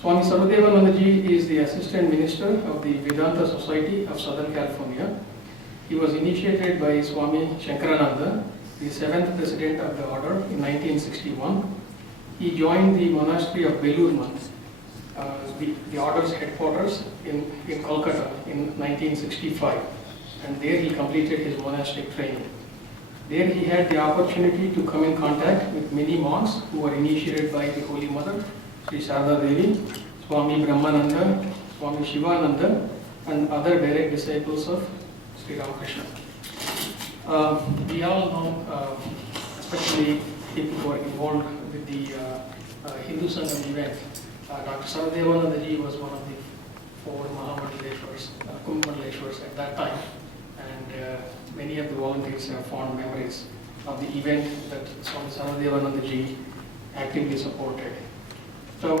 Swami Sarvadevananda is the Assistant Minister of the Vedanta Society of Southern California. He was initiated by Swami Shankarananda, the 7th President of the Order, in 1961. He joined the monastery of Belur Math, the Order's headquarters in Kolkata in 1965, and there he completed his monastic training. There he had the opportunity to come in contact with many monks who were initiated by the Holy Mother, Sri Sarada Devi, Swami Brahmananda, Swami Shivananda, and other direct disciples of Sri Ramakrishna. We all know, especially people who are involved with the Hindu Sangam event, Dr. Sarvadevananda was one of the 4 Mahamandaleshwars, Kumbh at that time, and many of the volunteers have fond memories of the event that Swami Sarvadevananda actively supported. So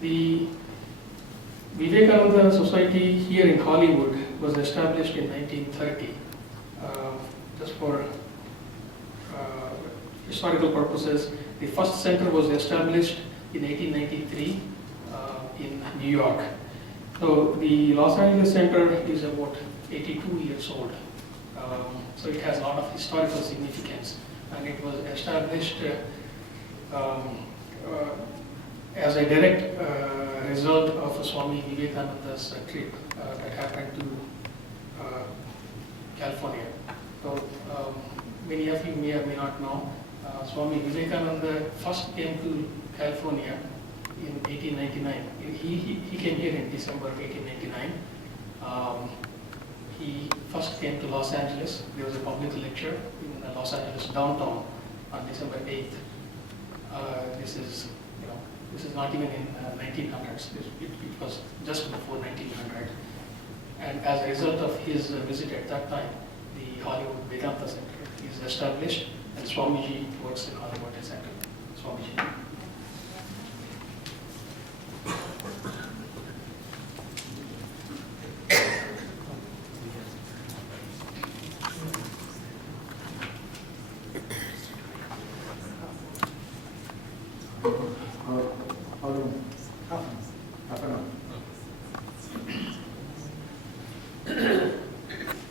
the Vivekananda Society here in Hollywood was established in 1930. Just for historical purposes, the first center was established in 1893 in New York. So the Los Angeles Center is about 82 years old. So it has a lot of historical significance, and it was established as a direct result of Swami Vivekananda's trip that happened to California. So many of you may or may not know, Swami Vivekananda first came to California in 1899. He came here in December 1899. He first came to Los Angeles. There was a public lecture in Los Angeles downtown on December 8th. This is not even in 1900s. It was just before 1900. And as a result of his visit at that time, the Hollywood Vedanta Center is established, and Swamiji works in Hollywood Center. Swamiji.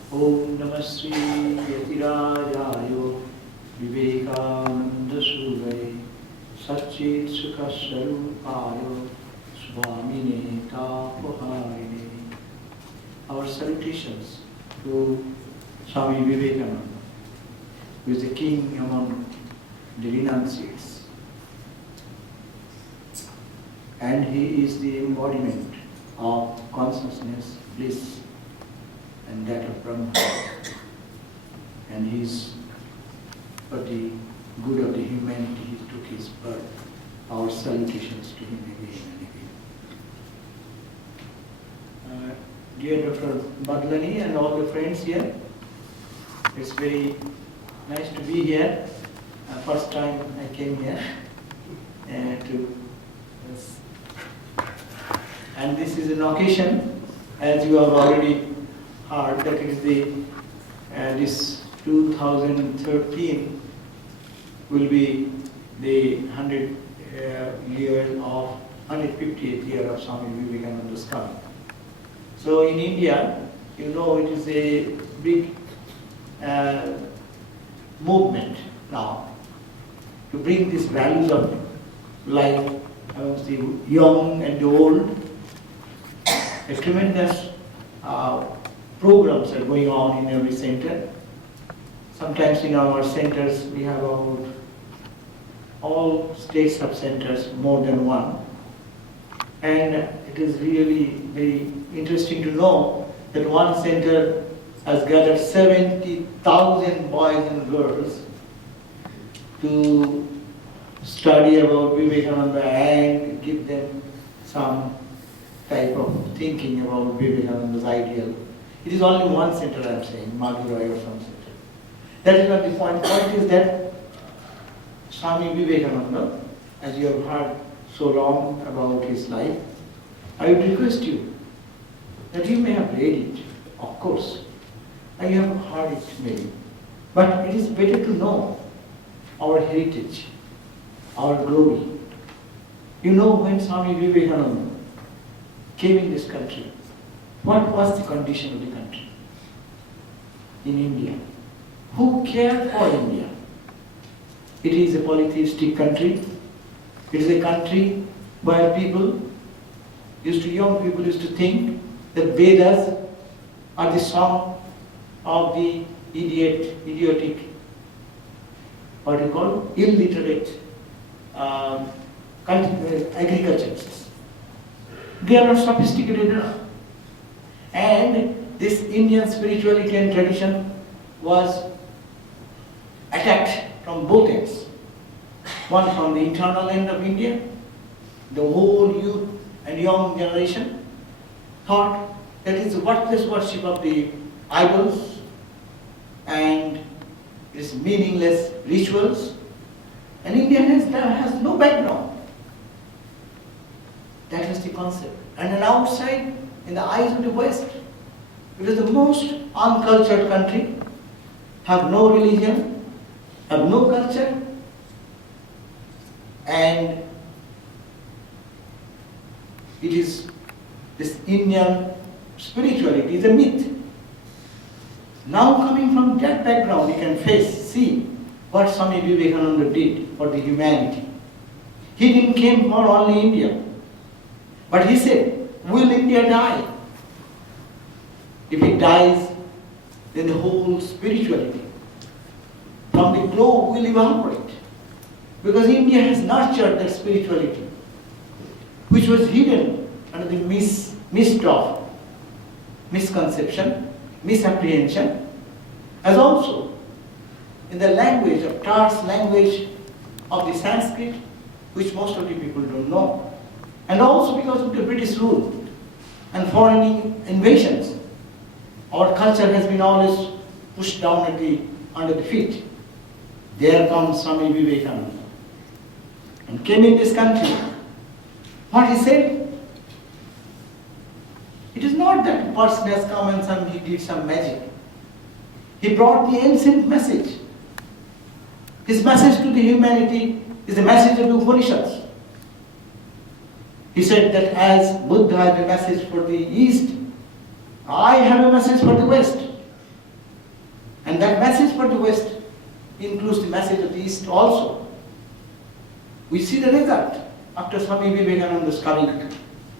Om Namah Sri Yatirajayo Vivekananda Suvai Satchit Sukha Sarupayo Swamine Tapaharine. Our salutations to Swami Vivekananda, who is the king among the renunciates. And he is the embodiment of consciousness, bliss, and that of Brahma. And he's for the good of the humanity, he took his birth. Our salutations to him again and again. Dear Dr. Madlani and all the friends here, it's very nice to be here. First time I came here and this is an occasion, as you have already heard, that is this 2013 will be the 150th year of Swami Vivekananda's coming. So in India, you know, it is a big movement now to bring these values of life amongst the young and the old. A tremendous programs are going on in every center. Sometimes in our centers we have about all state sub-centers, more than one. And it is really very interesting to know that one center has gathered 70,000 boys and girls to study about Vivekananda and give them some type of thinking about Vivekananda's ideal. It is only one center I am saying, Madurai or some center. That is not the point. The point is that Swami Vivekananda, as you have heard so long about his life, I would request you that you may have read it, of course, and you have heard it maybe. But it is better to know our heritage, our glory, You know, when Swami Vivekananda came in this country, what was the condition of the country in India? Who cared for India? It is a polytheistic country. It is a country where young people used to think that Vedas are the song of the idiotic, what do you call, illiterate agriculturists. They are not sophisticated enough. And this Indian spirituality and tradition was attacked from both ends. One from the internal end of India, the whole youth and young generation thought that is worthless worship of the idols and its meaningless rituals. And India has no background. That was the concept. And then outside, in the eyes of the West, it is the most uncultured country, have no religion, have no culture, and it is this Indian spirituality is a myth. Now coming from that background, you can see what Swami Vivekananda did for the humanity. He didn't came for only India, but he said, will India die? If it dies, then the whole spirituality from the globe will evaporate. Because India has nurtured that spirituality, which was hidden under the mist of misconception, misapprehension, as also in the language of terse language of the Sanskrit, which most of the people don't know, and also because of the British rule and foreign invasions. Our culture has been always pushed down under the feet. There comes Swami Vivekananda and came in this country. What he said? It is not that a person has come and he did some magic. He brought the ancient message. His message to the humanity is the message of the Upanishads. He said that as Buddha had a message for the East, I have a message for the West. And that message for the West includes the message of the East also. We see the result after Swami Vivekananda's coming.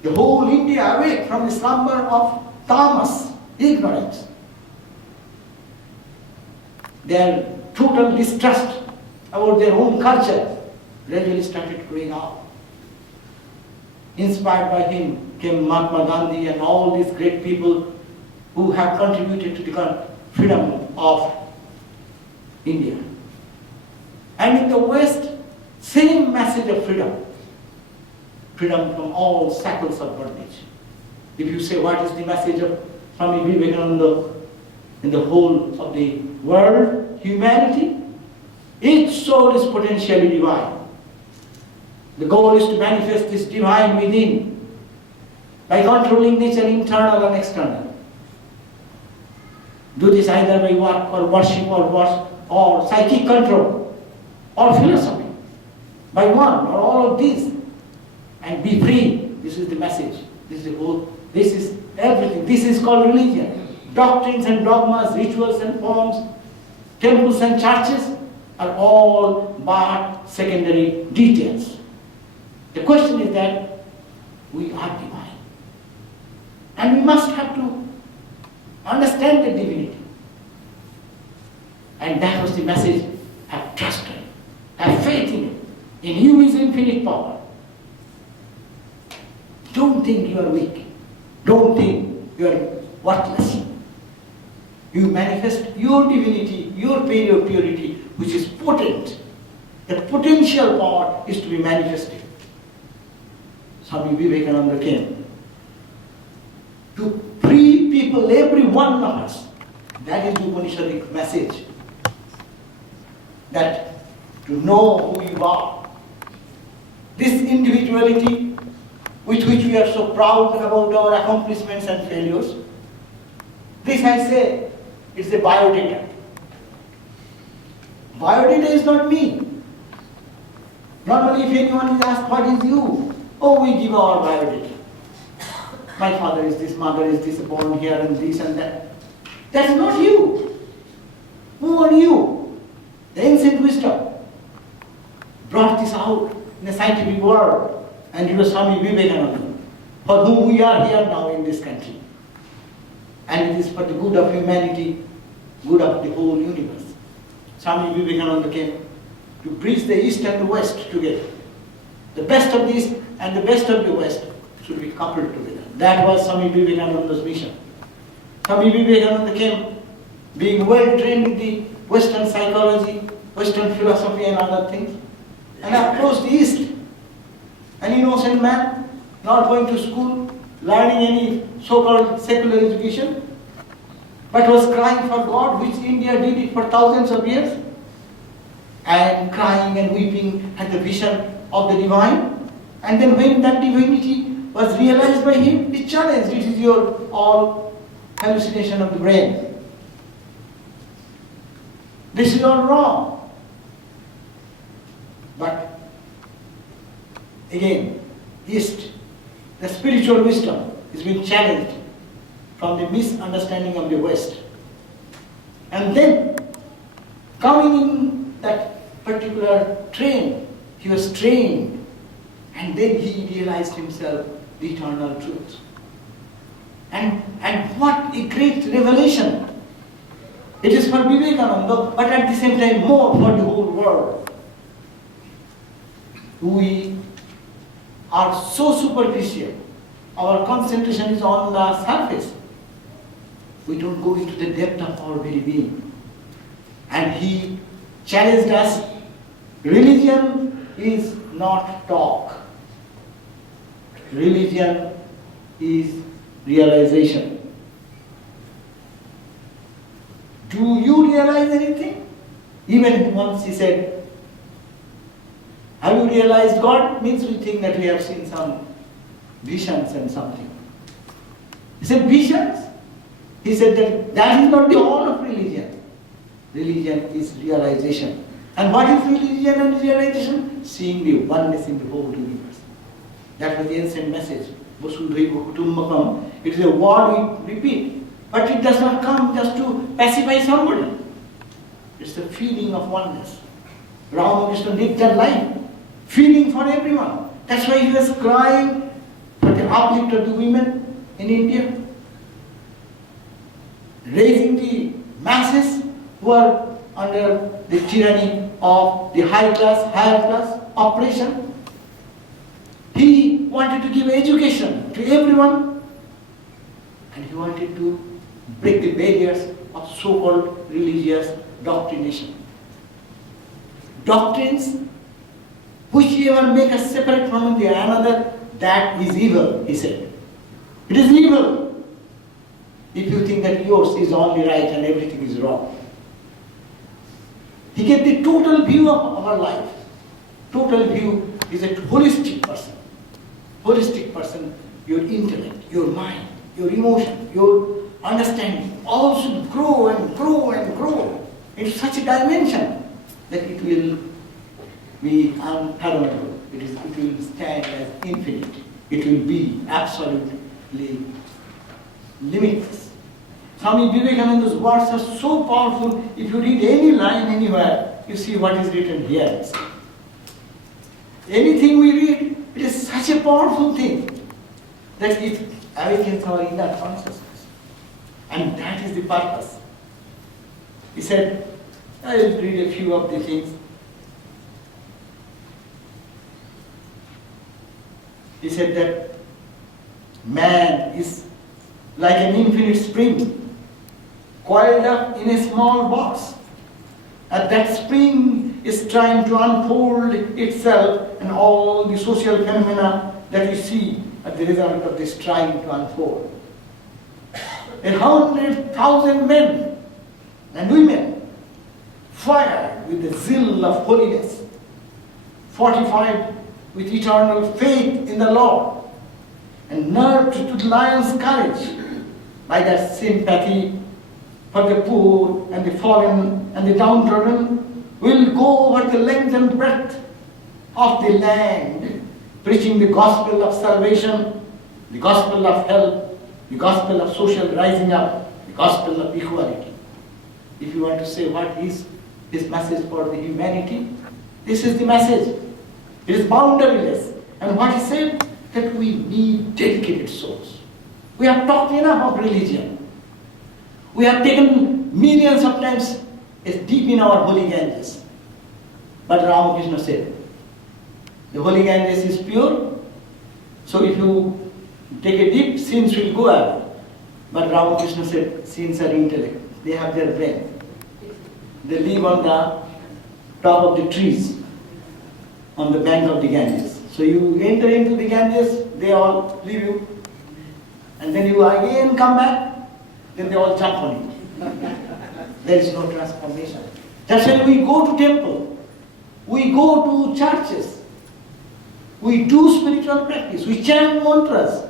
The whole India awake from the slumber of tamas, ignorance. Their total distrust about their own culture gradually started growing out. Inspired by him came Mahatma Gandhi and all these great people who have contributed to the freedom of India. And in the West, same message of freedom. Freedom from all shackles of bondage. If you say what is the message of Swami Vivekananda in the whole of the world, humanity, each soul is potentially divine. The goal is to manifest this divine within by controlling nature, internal and external. Do this either by work or worship or psychic control or philosophy. By one or all of these. And be free. This is the message. This is the whole. This is everything. This is called religion. Doctrines and dogmas, rituals and forms, temples and churches are all but secondary details. The question is that we are divine. And we must have to understand the divinity. And that was the message. Have trust in it. Have faith in it. In you is infinite power. Don't think you are weak. Don't think you are worthless. You manifest your divinity, your purity, which is potent. The potential power is to be manifested. Swami Vivekananda came to free people, every one of us. That is the Upanishadic message. That to know who you are. This individuality with which we are so proud about our accomplishments and failures. This I say, it's a biodata. Biodata is not me. Normally if anyone is asked, what is you? Oh, we give our biodata. My father is this, mother is this, born here and this and that. That's not you. Who are you? The ancient wisdom brought this out in the scientific world, and it was Swami Vivekananda, for whom we are here now in this country. And it is for the good of humanity, good of the whole universe. Swami Vivekananda came to bridge the East and the West together. The best of the East and the best of the West should be coupled together. That was Swami Vivekananda's mission. Swami Vivekananda came being well trained in the Western psychology, Western philosophy and other things, and approached the East. An innocent man, not going to school, learning any so-called secular education, but was crying for God, which India did it for thousands of years, and crying and weeping at the vision of the divine. And then when that divinity was realized by him, he challenged, it is your all hallucination of the brain. This is all wrong. But again, East, the spiritual wisdom is being challenged from the misunderstanding of the West. And then, coming in that particular train, he was trained, and then he realized himself the eternal truth. And what a great revelation! It is for Vivekananda, but at the same time more for the whole world. We are so superficial. Our concentration is on the surface. We don't go into the depth of our very being. And he challenged us, religion is not talk. Religion is realization. Do you realize anything? Even once he said, have you realized God? Means we think that we have seen some visions and something. He said, visions? He said that is not the whole of religion. Religion is realization. And what is religion and realization? Seeing the oneness in the whole universe. That was the ancient message. Vasudhaiva Kutumbakam. It is a word we repeat. But it does not come just to pacify somebody. It's the feeling of oneness. Ramakrishna lived that life. Feeling for everyone. That's why he was crying for the uplift of the women in India. Raising the masses who are under the tyranny of the higher class oppression. He wanted to give education to everyone, and he wanted to break the barriers of so-called religious doctrination. Doctrines whichever make us separate from the another, that is evil, he said. It is evil if you think that yours is only right and everything is wrong. He gave the total view of our life. Total view is a holistic person. Holistic person, your intellect, your mind, your emotion, your understanding, all should grow and grow and grow into such a dimension that it will be unfathomable. It will stand as infinite. It will be absolutely limitless. Swami Vivekananda's words are so powerful. If you read any line anywhere, you see what is written here. Anything we read, it is such a powerful thing that it awakens our inner consciousness. And that is the purpose. He said, I will read a few of the things. He said that man is like an infinite spring coiled up in a small box. And that spring is trying to unfold itself and all the social phenomena that you see as the result of this trying to unfold. 100,000 men and women fired with the zeal of holiness, fortified with eternal faith in the Lord, and nerved to the lion's courage by that sympathy for the poor and the fallen and the downtrodden, will go over the length and breadth of the land, preaching the gospel of salvation, the gospel of help, the gospel of social rising up, the gospel of equality. If you want to say what is this message for the humanity, this is the message. It is boundaryless. And what he said, that we need dedicated souls. We have talked enough of religion. We have taken millions of times deep in our holy Ganges. But Ramakrishna said, the holy Ganges is pure, so if you take a dip, sins will go away. But Ramakrishna said, sins are intellect. They have their brain. They live on the top of the trees, on the bank of the Ganges. So you enter into the Ganges, they all leave you. And then you again come back, then they all jump on you. There is no transformation. That's why we go to temple, we go to churches, we do spiritual practice, we chant mantras.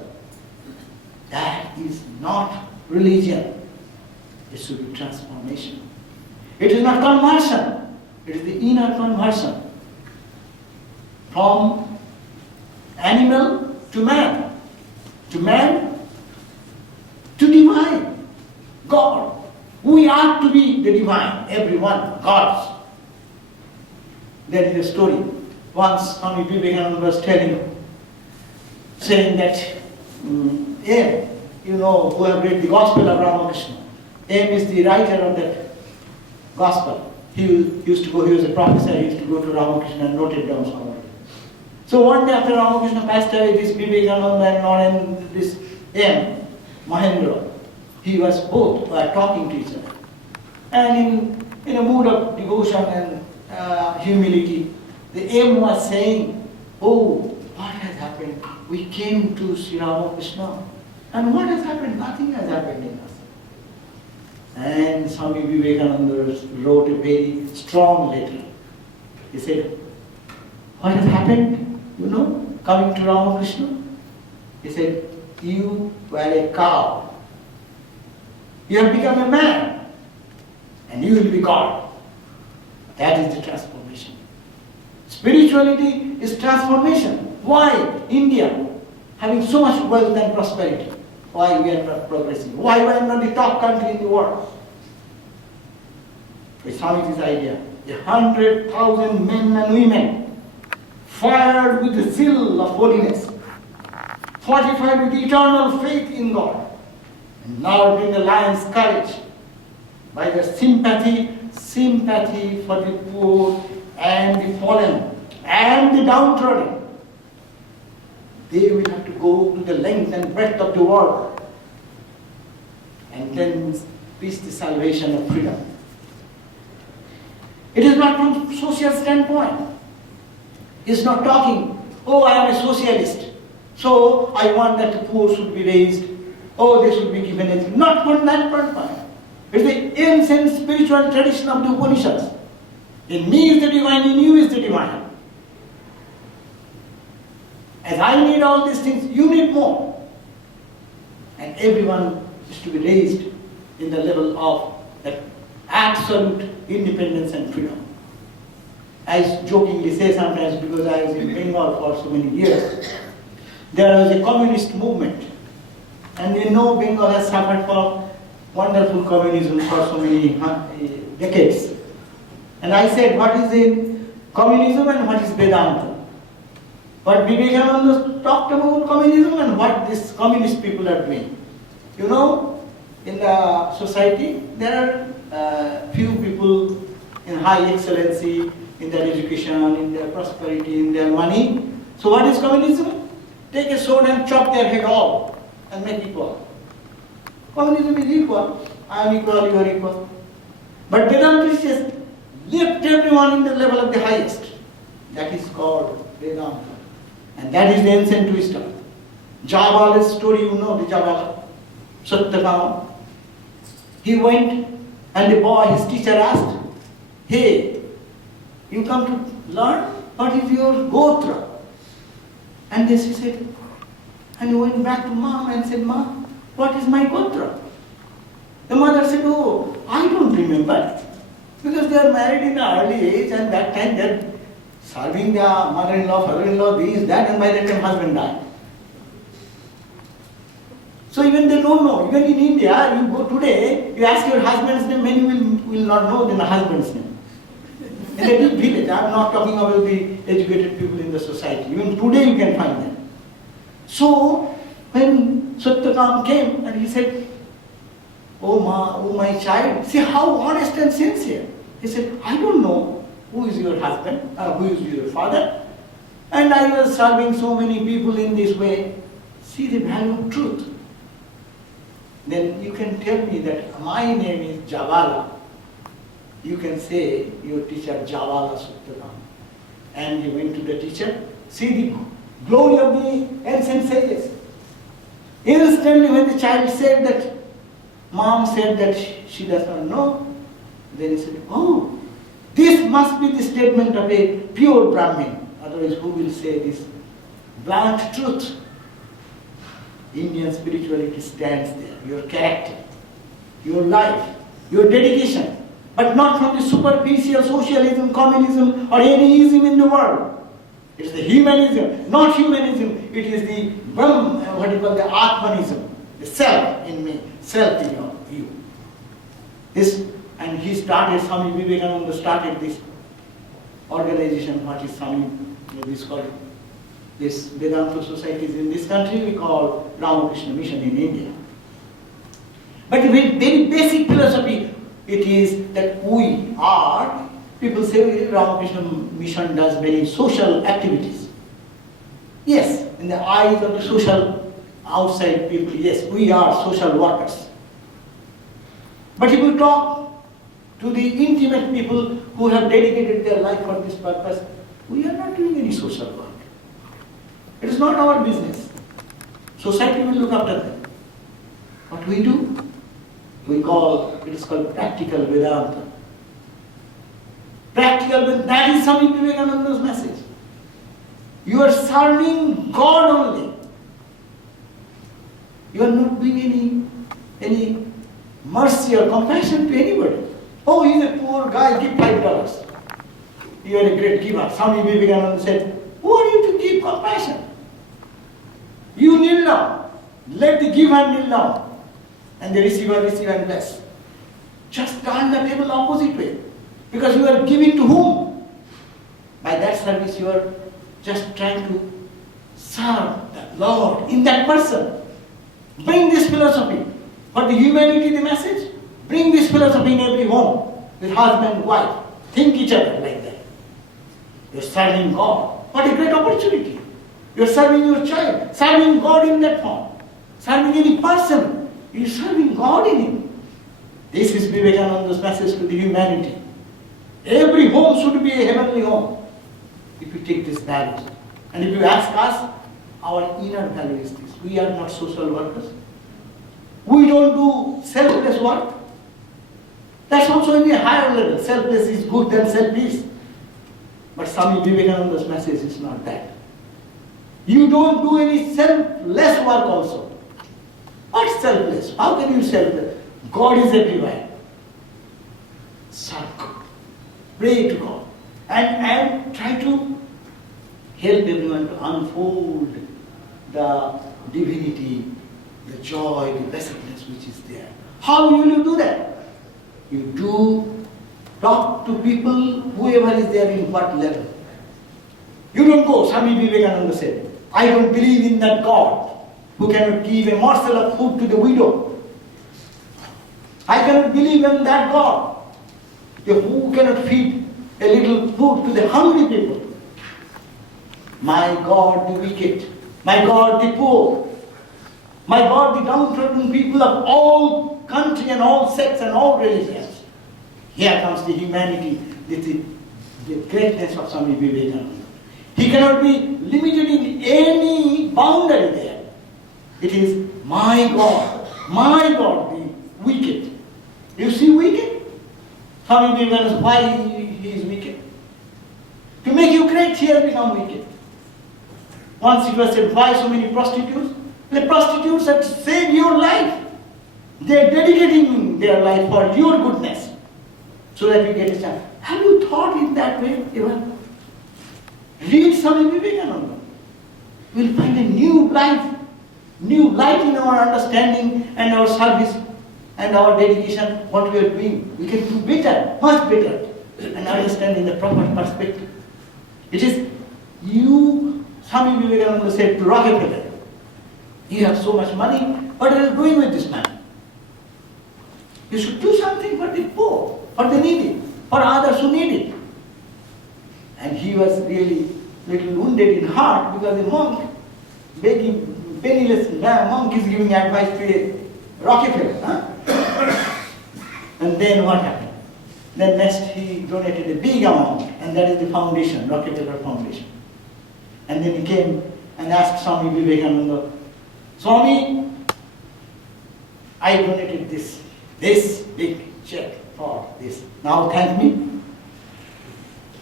That is not religion. It should be transformation. It is not conversion. It is the inner conversion. From animal to man to divine. God. We are to be the divine, everyone, gods. There is a story. Once Swami Vivekananda was saying that, who have read the Gospel of Ramakrishna. M is the writer of that Gospel. He was a professor, he used to go to Ramakrishna and note it down somewhere. So one day after Ramakrishna passed away, this Vivekananda and this M, Mahendra, he was both were talking to each other. And in a mood of devotion and humility, the M was saying, oh, what has happened? We came to Sri Ramakrishna. And what has happened? Nothing has happened in us. And Swami Vivekananda wrote a very strong letter. He said, what has happened? Coming to Ramakrishna? He said, you were a cow. You have become a man. And you will be God. That is the transformation. Spirituality is transformation. Why India, having so much wealth and prosperity, why we are not progressing? Why we are not the top country in the world? With Swamiji's idea, 100,000 men and women fired with the zeal of holiness, fortified with eternal faith in God, and now in the lion's courage, by their sympathy for the poor and the fallen and the downtrodden. They will have to go to the length and breadth of the world and then preach the salvation of freedom. It is not from social standpoint. It's not talking, oh, I am a socialist, so I want that the poor should be raised, oh, they should be given anything. Not from that point. It's the ancient spiritual tradition of the Upanishads. In me is the divine, in you is the divine. As I need all these things, you need more. And everyone is to be raised in the level of that absolute independence and freedom. I jokingly say sometimes, because I was in Bengal for so many years, there was a communist movement. And Bengal has suffered from wonderful communism for so many decades. And I said, what is in communism and what is Vedanta? But Vivekananda talked about communism and what these communist people are doing. In the society, there are few people in high excellency, in their education, in their prosperity, in their money. So what is communism? Take a sword and chop their head off and make equal. Communism is equal. I am equal, you are equal. But Vedanta says, lift everyone in the level of the highest. That is called Vedanta. And that is the ancient wisdom. Jabala's story, the Jabala, Satyakama. He went and the boy, his teacher asked, hey, you come to learn? What is your gotra? And then she said, and he went back to mom and said, Mom, what is my gotra? The mother said, oh, I don't remember. Because they are married in an early age and that time their serving the mother-in-law, father-in-law, this, that, and by that time husband died. So even they don't know. Even in India, you go today, you ask your husband's name, many will not know the husband's name. In a big village, I am not talking about the educated people in the society. Even today you can find them. So when Satyakam came and he said, oh my child, see how honest and sincere. He said, I don't know who is your husband, who is your father. And I was serving so many people in this way. See the value of truth. Then you can tell me that my name is Javala. You can say your teacher Javala Satyakam. And he went to the teacher. See the glory of the ancient sages. Instantly when the child said that, mom said that she does not know, then he said, oh, this must be the statement of a pure Brahmin. Otherwise, who will say this blunt truth? Indian spirituality stands there. Your character, your life, your dedication, but not from the superficial socialism, communism, or any ism in the world. It is the humanism, not humanism. It is the what you call the Atmanism, the self in me, self in you. This, and he started, Swami Vivekananda started this organization, what is Swami, this called, this Vedanta societies in this country, we call Ramakrishna Mission in India. But the very basic philosophy, it is that we are, people say Ramakrishna Mission does many social activities. Yes, in the eyes of the social outside people, yes, we are social workers. But if you talk to the intimate people who have dedicated their life for this purpose, we are not doing any social work. It is not our business. Society will look after them. What we do? We call, it is called practical Vedanta. Practical Vedanta, that is Swami Vivekananda's message. You are serving God only. You are not doing any mercy or compassion to anybody. Oh, he is a poor guy, give $5. You are a great giver. Swami Vivekananda said, who are you to give compassion? You kneel down. Let the giver kneel down. And the receiver receive and bless. Just turn the table opposite way. Because you are giving to whom? By that service you are just trying to serve the Lord in that person. Bring this philosophy. For the humanity, the message, bring this philosophy in every home. With husband, wife. Think each other like that. You are serving God. What a great opportunity. You are serving your child. Serving God in that form. Serving any person. You are serving God in him. This is Vivekananda's message to the humanity. Every home should be a heavenly home. If you take this value. And if you ask us, our inner value is this. We are not social workers. We don't do selfless work. That's also in a higher level. Selfless is good than selfish. But Swami Vivekananda's message is not that. You don't do any selfless work also. What's selfless? How can you selfless? God is everywhere. Serve God. Pray to God. And try to help everyone to unfold the divinity, the joy, the blessedness which is there. How will you do that? You do talk to people, whoever is there in what level. You don't go, Swami Vivekananda said, I don't believe in that God who cannot give a morsel of food to the widow. I cannot believe in that God who cannot feed a little food to the hungry people. My God, the wicked. My God, the poor. My God, the downtrodden people of all country and all sects and all religions. Here comes the humanity, the greatness of Swami Vivekananda. He cannot be limited in any boundary there. It is my God, the wicked. You see wicked? Swami Vivekananda, why he is wicked? To make you great, he has become wicked. Once it was said, why so many prostitutes? The prostitutes have saved your life. They are dedicating their life for your goodness. So that you get a chance. Have you thought in that way even? Read Swami Vivekananda. We'll find a new life, new light in our understanding and our service and our dedication, what we are doing. We can do better, much better, and understand in the proper perspective. It is you, Swami Vivekananda said to Rockefeller, you have so much money, what are you doing with this money? You should do something for the poor, for the needy, for others who need it. And he was really little wounded in heart because a monk, begging, penniless monk is giving advice to a Rockefeller. Huh? And then what happened? Then next he donated a big amount, and that is the foundation, Rockefeller Foundation. And then he came and asked Swami Vivekananda, Swami, I donated this big check for this. Now thank me.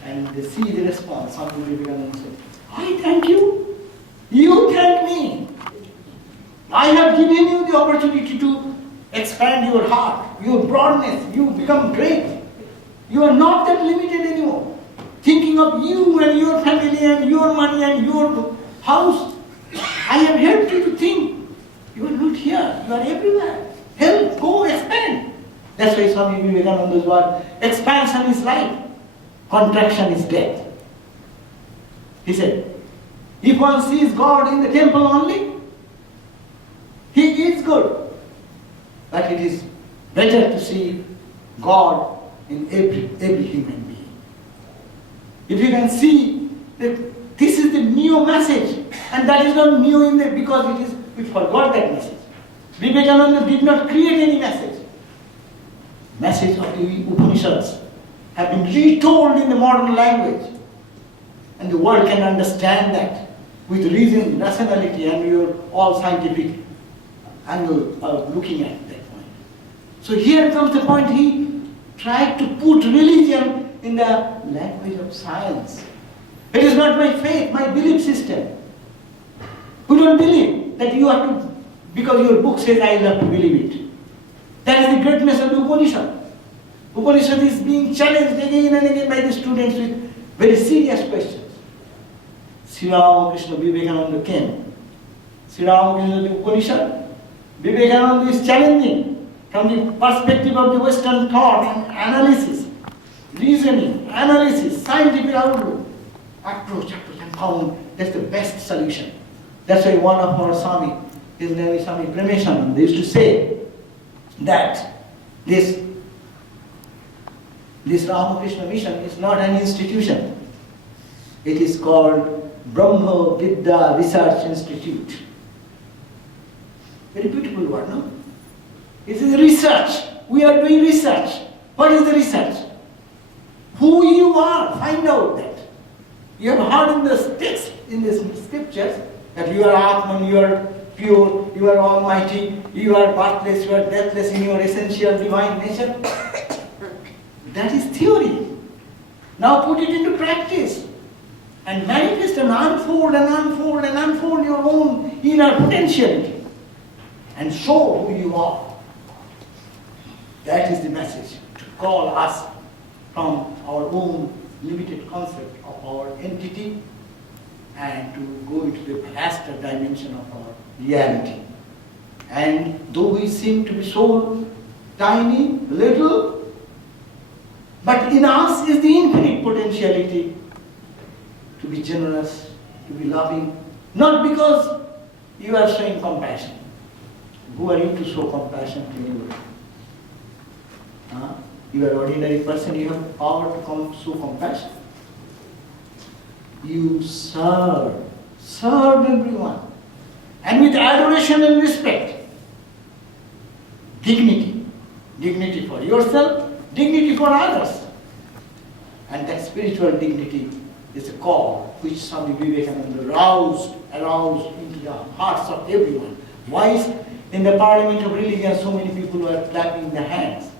And they see the response. Swami Vivekananda said, I thank you. You thank me. I have given you the opportunity to expand your heart, your broadness. You become great. You are not that limited anymore. Thinking of you and your family and your money and your house. I have helped you to think. You are not here. You are everywhere. Help, go, expand. That's why Swami Vivekananda's word, expansion is life, contraction is death. He said, if one sees God in the temple only, he is good. But it is better to see God in every human being. If you can see that this is the new message, and that is not new in there because we forgot that message. Vivekananda did not create any message. Message of the Upanishads have been retold in the modern language, and the world can understand that with reason, rationality, and your all scientific angle of looking at that point. So here comes the point, he tried to put religion in the language of science. It is not my faith, my belief system. We don't believe that you have to, because your book says I have to believe it. That is the greatness of the Upanishad. Upanishad is being challenged again and again by the students with very serious questions. Sri Ramakrishna Vivekananda came. Sri Ramakrishna the Upanishad, Vivekananda is challenging from the perspective of the Western thought and analysis, reasoning, analysis, scientific outlook, approach, and found that's the best solution. That's why one of our Swami, his name is Swami Brahmananda, they used to say that this Ramakrishna mission is not an institution. It is called Brahma Vidya Research Institute. Very beautiful word, no? It is research. We are doing research. What is the research? Who you are, find out that. You have heard in the text, in the scriptures, that you are Atman, you are pure, you are almighty, you are birthless, you are deathless in your essential divine nature. That is theory. Now put it into practice and manifest and unfold and unfold and unfold your own inner potentiality and show who you are. That is the message, to call us from our own limited concept of our entity and to go into the vaster dimension of our reality. And though we seem to be so tiny, little, but in us is the infinite potentiality to be generous, to be loving, not because you are showing compassion. Who are you to show compassion to anybody? You are an ordinary person, you have power to show compassion. You serve everyone. And with adoration and respect. Dignity for yourself, dignity for others. And that spiritual dignity is a call which Swami Vivekananda aroused into the hearts of everyone. Why is in the Parliament of Religion so many people were clapping their hands?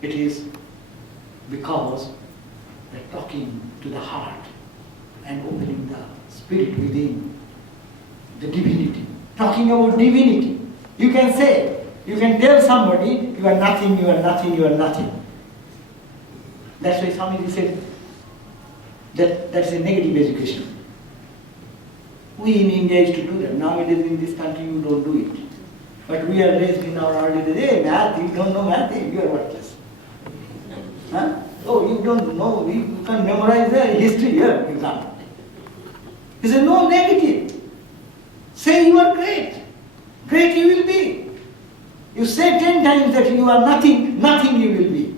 It is because they're talking to the heart and opening the spirit within, the divinity. Talking about divinity. You can tell somebody, you are nothing, you are nothing, you are nothing. That's why Swamiji said, That's a negative education. We in India used to do that. Nowadays in this country you don't do it. But we are raised in our early days, hey, math, you don't know math, hey, you are worthless. Huh? Oh, you don't know, you can memorize the history here, you can't. He said, no, negative. Say you are great. Great you will be. You say 10 times that you are nothing, nothing you will be.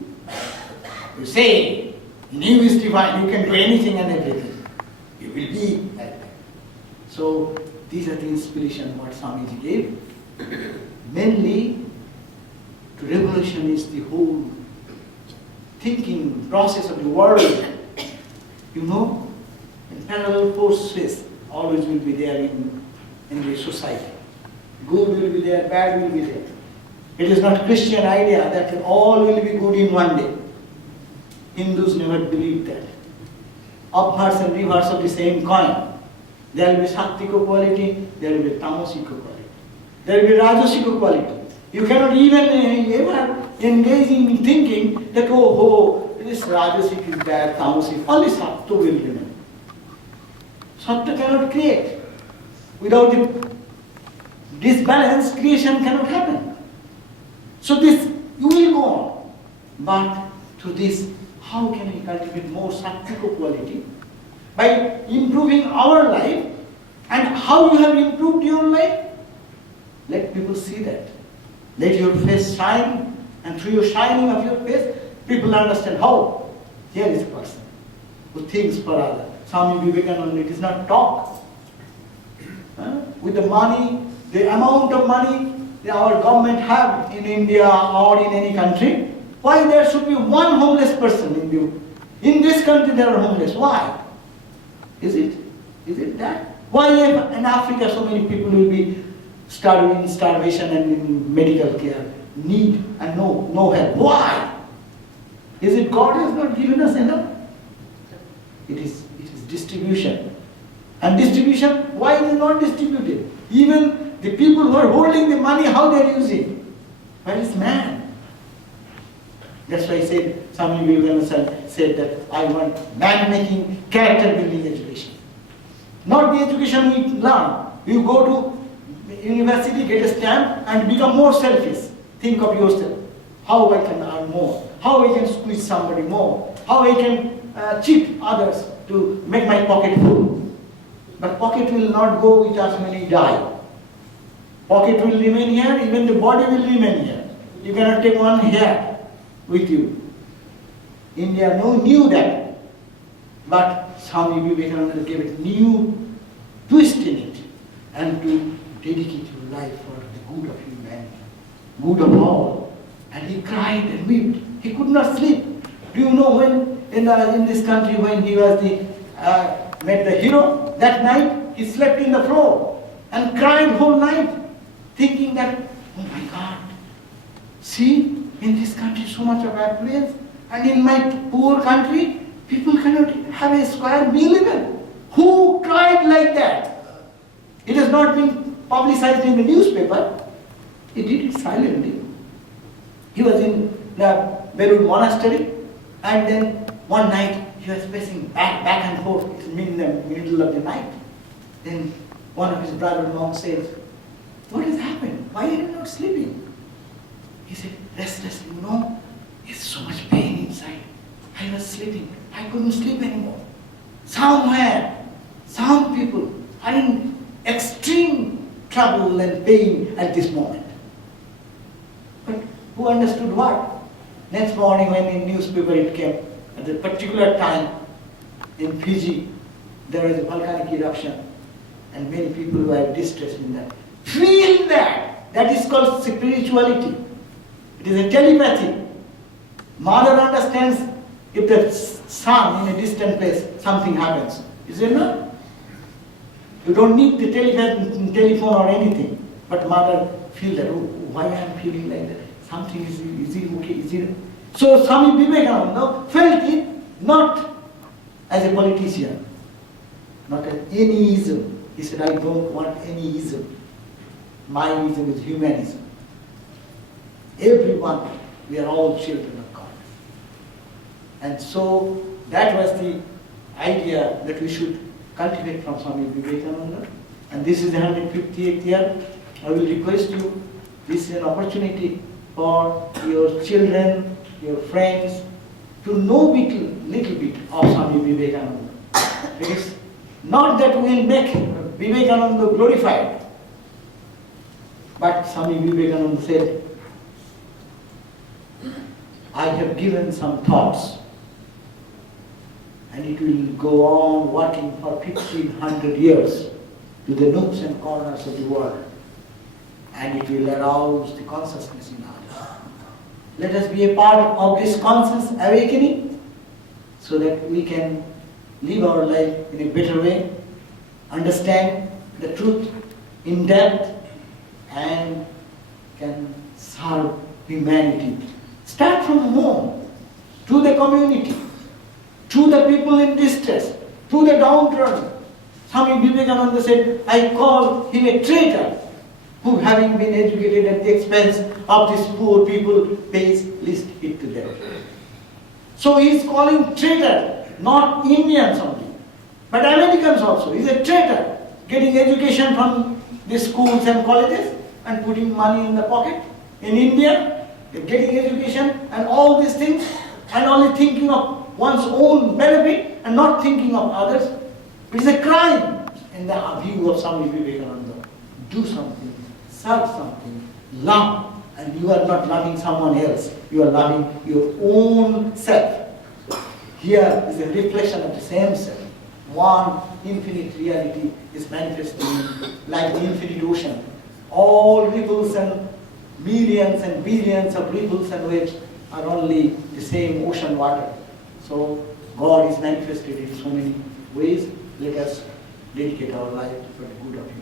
You say, you is divine, you can do anything and everything. You will be like that. So, these are the inspiration what Swamiji gave. Mainly, to revolutionize the whole thinking process of the world. You know, and parallel forces always will be there in the society. Good will be there, bad will be there. It is not Christian idea that all will be good in one day. Hindus never believed that. Upwards and reverse of the same coin. There will be Sattvika quality, there will be Tamasika quality. There will be Rajasika quality. You cannot even ever engage in thinking that, oh, this Rajasic is bad, Tamasic. Only Sattva will remain. Sattva cannot create. Without this balance, creation cannot happen. So this, you will go on. But through this, how can we cultivate more Sattvika quality? By improving our life. And how you have improved your life? Let people see that. Let your face shine, and through your shining of your face, people understand how. Here is a person who thinks for others. Swami Vivekananda, it is not talk. With the money, the amount of money that our government have in India or in any country, why there should be one homeless person in this country there are homeless? Why? Is it that? Why in Africa so many people will be starvation and in medical care, need and no help? Why? Is it God has not given us enough? It is distribution. And distribution, why it is not distributed? Even the people who are holding the money, how they are using? Where is man? That's why I said, Swami Brahmananda said that I want man-making, character-building education. Not the education we learn. You go to university, get a stamp, and become more selfish. Think of yourself. How I can earn more? How I can squeeze somebody more? How I can cheat others to make my pocket full? But pocket will not go with us when we die. Pocket will remain here, even the body will remain here. You cannot take one hair with you. India knew that. But Swami Vivekananda gave it new twist in it, and to dedicate your life for the good of humanity, good of all. And he cried and wept. He could not sleep. Do you know when in this country when he was met the hero, that night he slept in the floor and cried whole night, thinking that, oh my God, see, in this country so much of affluence, and in my poor country, people cannot have a square meal even. Who cried like that? It has not been publicized in the newspaper. He did it silently. He was in the Belur monastery, and then one night he was pacing back and forth in the middle of the night. Then one of his brother monks says, what has happened? Why are you not sleeping? He said, restless, there's so much pain inside. I was sleeping. I couldn't sleep anymore. Somewhere, some people are in extreme trouble and pain at this moment. But who understood what? Next morning when in newspaper it came, at the particular time in Fiji, there was a volcanic eruption and many people were distressed in that. Feel that! That is called spirituality. It is a telepathy. Mother understands if the sun in a distant place, something happens. Is it not? You don't need the telephone or anything. But mother feels that, oh, why I am feeling like that? Something is it okay? Is it? So Swami Vivekananda felt it not as a politician, not as any ism. He said, I don't want any ism. My ism is humanism. Everyone, we are all children of God. And so that was the idea that we should cultivate from Swami Vivekananda. And this is the 158th year. I will request you, this is an opportunity for your children, your friends, to know little bit of Swami Vivekananda. It is not that we will make Vivekananda glorified, but Swami Vivekananda said, I have given some thoughts, and it will go on working for 1500 years to the nooks and corners of the world, and it will arouse the consciousness in others. Let us be a part of this conscious awakening so that we can live our life in a better way, understand the truth in depth, and can serve humanity. Start from home, to the community, to the people in distress, to the downtrodden. Swami Vivekananda said, I call him a traitor, who having been educated at the expense of these poor people pays least heed to them. So he is calling traitor, not Indians only, but Americans also. He is a traitor, getting education from the schools and colleges and putting money in the pocket. In India, getting education and all these things, and only thinking of one's own benefit and not thinking of others. It is a crime in the view of Swami Vivekananda. Do something, serve something, love, and you are not loving someone else, you are loving your own self. Here is a reflection of the same self. One infinite reality is manifesting like the infinite ocean. All ripples and millions and billions of ripples and waves are only the same ocean water. So God is manifested in so many ways. Let us dedicate our life for the good of humanity.